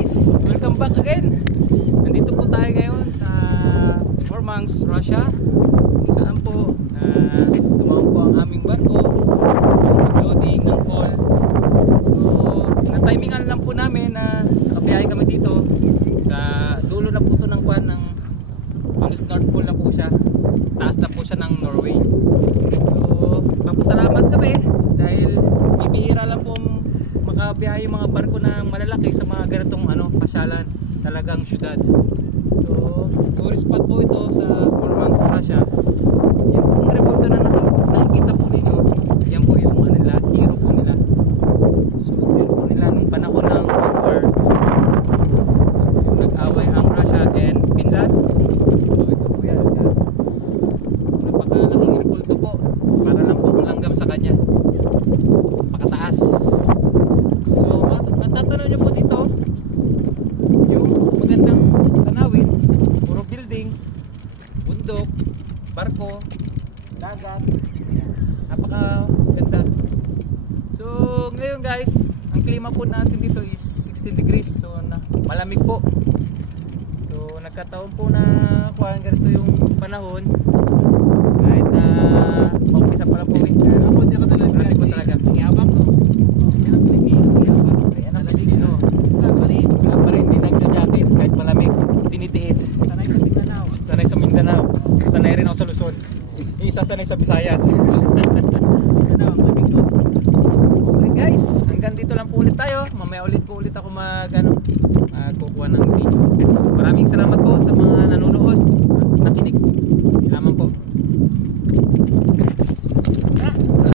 guys, welcome back again. Nandito po tayo ngayon sa Murmansk, Russia, kung saan po tumawag po ang aming barko, loading ng coal. So na-timingan lang po namin na nakabiyahe kami dito sa dulo na po ito ng kwan ng North Pole na po siya, taas na po siya ng Norway. So papasalamat kami dahil bibihira lang po makabiyahe yung mga barko na malalaki sa mga ganitong pasyalan, talagang syudad. So tourist spot po ito sa Murmansk, Russia. Yan pong revolta na nakikita po ninyo, yan po yung hero po nila. So hero po nila nung panahon ng World War, yung nag-away ang Russia and Finland. So ito po yan, napakalaking revolta po, para lang po langgam sa kanya, pakataas. So matatanong nyo po dito yung magandang tanawin, puro building, bundok, barko, dagat, napakaganda. So ngayon guys, ang klima po natin dito is 16 degrees, so malamig po. So nagkataon po na ganito yung panahon, kahit na paumpisa pa lang po ako hindi ako talaga ngiyabang, no? Yan ang Pilipino, ngiyabang. Yan ang Pilipino. Wala pa rin, hindi nagja-jacket kahit malamig, tinitiis. Sanay sa Mindanao. Sanay sa Mindanao. Sanay rin ako sa Luzon. Yung isa sanay sa Visayas. Mindanao, malamig doon. Okay guys, hanggang dito lang po ulit tayo. Mamaya ulit po ulit ako magkukuha ng video. So maraming salamat po sa mga nanonood at nakinig. Lamang po.